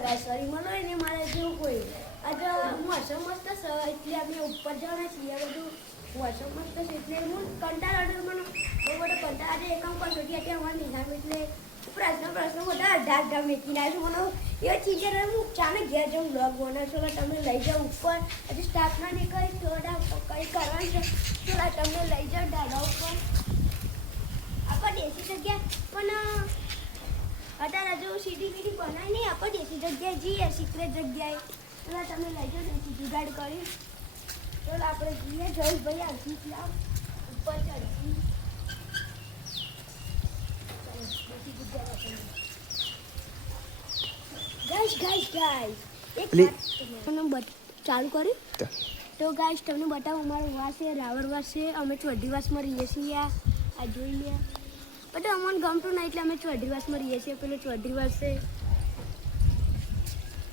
guys sorry મને ને મારે જેવું કોઈ આજે મોસમ મસ્ત છે એટલે અમે ઉપર જવાના છીએ બધું મોસમ મસ્ત છે એટલે હું કંટાળો મને બહુ બધો કંટાળો આજે એકમ કસોટી હતી અમારી નિહામ એટલે પ્રશ્ન બધા અઢાર મેકી નાખ્યું મને એ ચીજે હું ચાને ઘેર જવું બ્લોગ બનાવશો તમે લઈ જાઓ ઉપર હજી સ્ટાર્ટમાં નહીં કરી થોડા કંઈ કરવાનું છે થોડા તમને લઈ જાઓ ડાળા ઉપર આપણે દેશી જગ્યા પણ અત્યારે હજુ સીટી બીટી બનાવી નહીં આપણે દેશી જગ્યાએ જઈએ સિક્રેટ જગ્યાએ એટલે તમે લઈ જાઓ દેશી જુગાડ કરી તો આપણે જઈએ જયેશભાઈ આવતી લાવ ઉપર ચડતી દેશી જગ્યા ગાઈસ એક ચાલુ કર્યું તો ગાઈસ તમને બતાવું અમારો વાસ છે રાવણ વાસ છે અમે ચોઢીવાસમાં રહીએ છીએ આ જોઈ લે બટ અમને ગમતું નહીં એટલે અમે ચોઢીવાસમાં રહીએ છીએ પેલો ચોઢીવાસ છે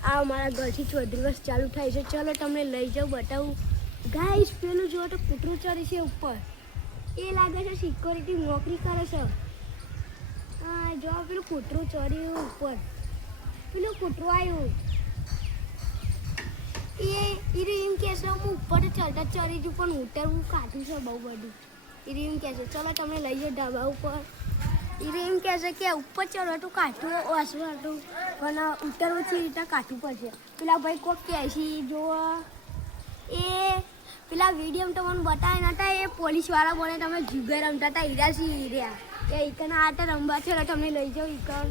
આ અમારા ઘરથી ચોઢીવાસ ચાલુ થાય છે ચલો તમને લઈ જાઉં બતાવું ગાઈસ પેલું જો તો કૂતરું ચડી છે ઉપર એ લાગે છે સિક્યોરિટી નોકરી કરે છે હા જો પેલું કૂતરું ચડ્યું ઉપર પેલું કૂતરું આવ્યું એ એમ કહે છે હું ઉપર ચડતા ચડી છું પણ ઉતરવું કાઢું છે બહુ બધું એ એમ કહે છે ચલો તમને લઈ જાઓ ઢાબા ઉપર એ એમ કહે છે કે ઉપર ચડવાનું કાઢું ઓસવું હતું પણ ઉતરવું છે રીતે કાઢવું પડશે પેલા ભાઈ કોઈક કહે છે જો એ પેલા વિડીયો તો મને બતાવ્યા નતા એ પોલીસવાળા બોલે તમે જુગાર રમતા હતા હીરા સી હીર્યા એ ઈકન આટા રમવા છે તમને લઈ જાઓ ઈકન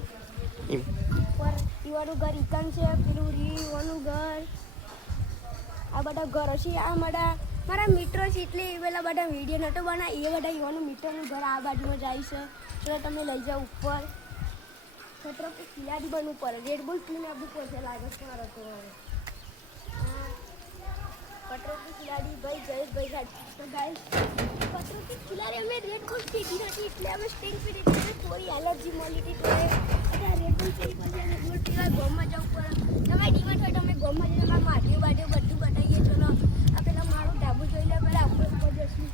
ઉપર ઈવાનું ઘર ઈકન છે પેલું ઈવાનું ઘર આ બધા ઘરો છે આ મારા મિત્રો છે એટલે એ પેલા બધા વિડીયો નહોતો બનાવે એ બધા ઈવાનું મિત્રનું ઘર આ બાજુમાં જાય છે ચલો તમે લઈ જાઓ ઉપર છત્રપતિ ખિલાડી બનવું પડે રેડબુલ પીને આપવું પડશે લાગે છે મારો તો છત્રપતિ ખિલાડી ભાઈ જયેશભાઈ સાહેબ તો ગાઈસ છત્રપતિ ખિલાડી અમે રેડબુલ પીધી નથી એટલે અમે સ્ટિંગ પીધી એટલે થોડી એલર્જી મળી હતી તો રેડબુલ પીધી પછી રેડબુલ પીવા ગોમમાં જવું પડે તમે ડીમાર્ટ હોય તમે ગોમમાં જઈને તમારા માટીઓ બાટીઓ બધું બતાવીએ ચલો આ પેલા મારું ઢાબુ જોઈ લે પેલા આપણે ઉપર જશું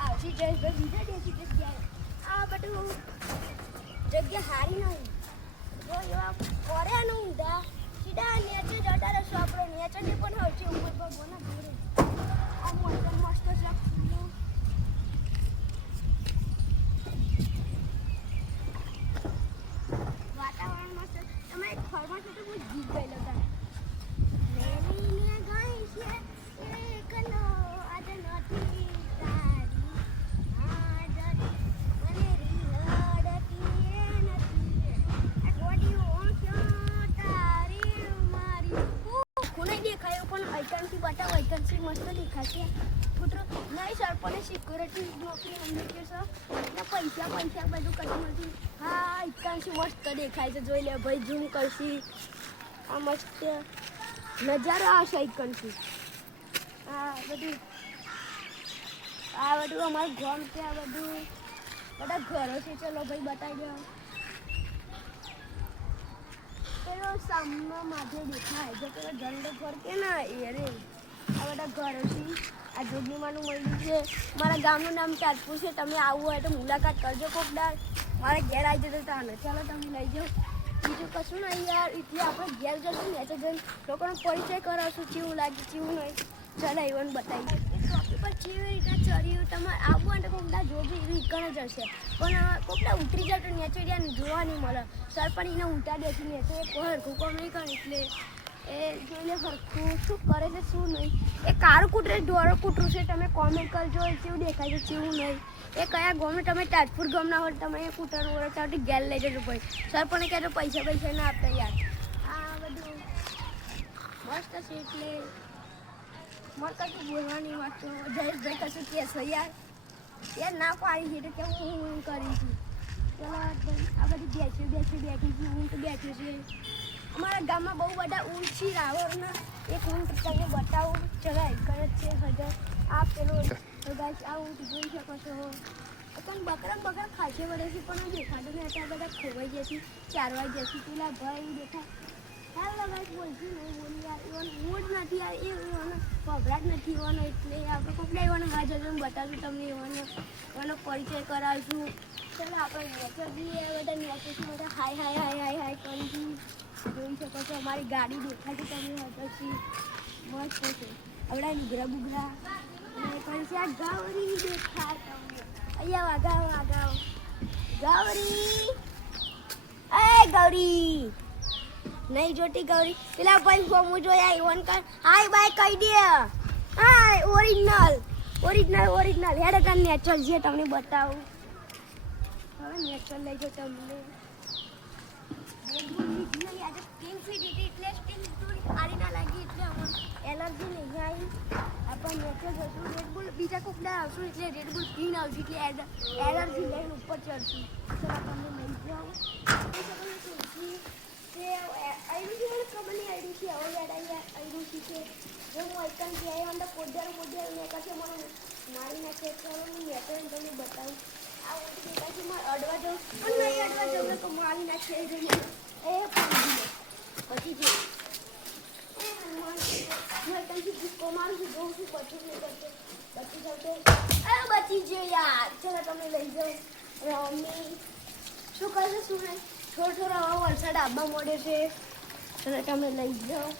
આવતી જયેશભાઈ બીજા દેશી જગ્યાએ આ બધું જગ્યા સારી નહીં જો એવા કોર્યાનું ઊંધા સીધા નેચે જતા રહેશો આપણે નેચરની પણ હવશે ઉપર ભગવાનના ઘરે આ મોટો મસ્ત છે વાતાવરણ મસ્ત તમે ફરવા છો તો બહુ જીત ગયેલો હતા મેરીને ગઈ છે એક નો આજ નથી તારી આજ મને રીહડતી નથી આ ગોડી ઓછો તારી મારી કોને દેખાયો પણ આઈકનથી બતાવો આઈકનથી મસ્ત દેખાશે પુત્ર નહીં સર પણ સિક્યોરિટી નોકરી અમને કે છે ને પૈસા બધું કશું નથી હા આઈકનથી મસ્ત દેખાય છે જોઈ લે ભાઈ ઝૂમ કરશી આ મસ્ત નજારો આવશે આઈકનથી આ બધું અમારું ગામ છે આ બધું બધા ઘરો છે ચલો ભાઈ બતાવી દો પેલો સામનો માથે દેખાય જો પેલો ઝંડો ફરકે ના એ રે આ બધા ઘરો છે આ જોગીમાનું મંદિર છે મારા ગામનું નામ ચાંદપુર છે તમે આવવું હોય તો મુલાકાત કરજો કોક દાર મારે ઘેર આવી જતો તાને ચાલો તમે લઈ જાઓ બીજું કશું નહીં યાર એટલે આપણે ઘેર જશું ને જઈને લોકોનો પરિચય કરાવશું કેવું લાગે કેવું નહીં ચાલો એવન બતાવી ટોપી પર કેવી રીતે ચડ્યું તમારે આવવું હોય તો કોકડા જોજો એવી ઈકણ જ હશે પણ કોકડા ઉતરી જાય તો નેચરિયા જોવા નહીં મળે સર પણ એને ઉઠા દેતી ને તો એ કોઈ હરખું કોમ નહીં કરે એટલે એ જોઈને હરખું શું કરે છે શું નહીં એ કાળું કૂતરું ઢોરો કૂતરું છે તમે કોમેન્ટ કરજો કેવું દેખાય છે કેવું નહીં એ કયા ગામે તમે તાજપુર ગામના હોય તમે એ કૂતરનું ઓળખ ત્યાંથી ગેલ લઈ જજો ભાઈ સર પણ કહેજો પૈસા ના આપતા યાર આ બધું મસ્ત છે એટલે મને કશું બોલવાની વાત તો જયેશભાઈ કશું કહેશો યાર ના પાડી છે તો કે હું કરી છું ચલો આ બધી બેઠી છે ઊંટ બેઠી છે અમારા ગામમાં બહુ બધા ઊંટ છે રાવણના એક ઊંટ તમને બતાવું ચલો કરે છે હજર આ પેલો આ ઊંટ જોઈ શકો છો પણ બકરા ખાશે વળે છે પણ દેખાતો નહીં અત્યારે બધા ખોવાઈ જશે ચારવાઈ જશે પેલા ભાઈ દેખાય યાર લગાઈ બોલશું નહીં બોલી યાર એવાનો મૂડ નથી યાર એવાનો પગડાટ નથી એવાનો એટલે આપણે કોકડા એવાનો હા જજો બતાવશું તમને એવાનો પરિચય કરાવીશું ચાલો આપણે નેચર જઈએ બધા નેચરથી બધા હાય કરીશું જોઈ શકો છો અમારી ગાડી દેખાય છે તમે પછી મસ્ત છે આવડા લુગરા બુગરા અને પછી આ ગૌરી દેખાય તમને અહીંયા વાગાવ ગૌરી એ ગૌરી નહીં જોતી ગૌરી પેલા ભાઈ ફોમું જોયા ઈવન કર હાય બાય કહી દે હાય ઓરિજિનલ હેડ કર નેચરલ છે તમને બતાવું હવે નેચરલ લઈ જો તમને એલર્જી નહીં આવી આપણ નેચરલ જશું રેડબુલ બીજા કોકડા આવશું એટલે રેડબુલ પીન આવશે એટલે એલર્જી લઈને ઉપર ચડશું તો તમને લઈ જાઉં આઈડી છે હવે યાદ આઈડી છે જો હું આઈકન જે આવ્યો અંદર પોડ્યાર મેં કશે મને મારી નાખે તો હું નેચરલ તમને બતાવું આ ઓછી દેખાશે મારે અડવા જાઉં પણ નહીં અડવા જાઉં તો મારી નાખે એ પછી જો બચી ગયો યાર ચલો તમે લઈ જાઓ મમ્મી શું કરશે શું નહીં થોડો હવે વરસાદ આવવા મળે છે ચલો તમે લઈ જાઓ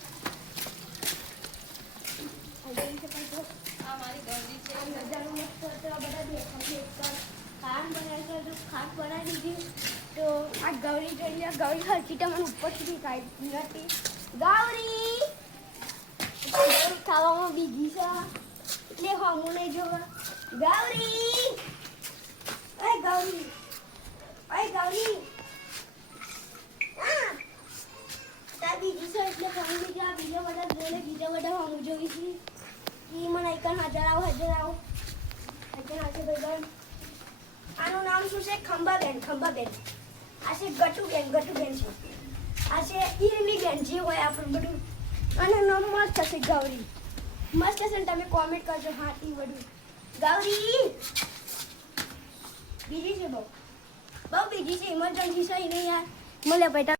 ખાટ બનાવી દીધી તો આ ગૌરી જોઈ લે ગૌરી હરકી તમને ઉપર સુધી કાઢી નથી ગૌરી ખાવામાં બીજી છે એટલે હમું નહીં જોવા ગૌરી બીજી છે એટલે ફોન બીજા બધા જોઈને બીજા બધા હમું જોઈ છે કે મને એકન હાજર આવો આવશે ભાઈ આનું નામ શું છે ખંભાબેન આ છે ગટુબેન છે આ છે ઈરલીબેન જે હોય આપણું બધું અને નામ મસ્ત હશે ગૌરી મસ્ત હશે ને તમે કોમેન્ટ કરજો હા ઈ બધું ગૌરી બીજી છે બહુ બીજી છે ઇમરજન્સી છે નહીં યાર મળે બેટા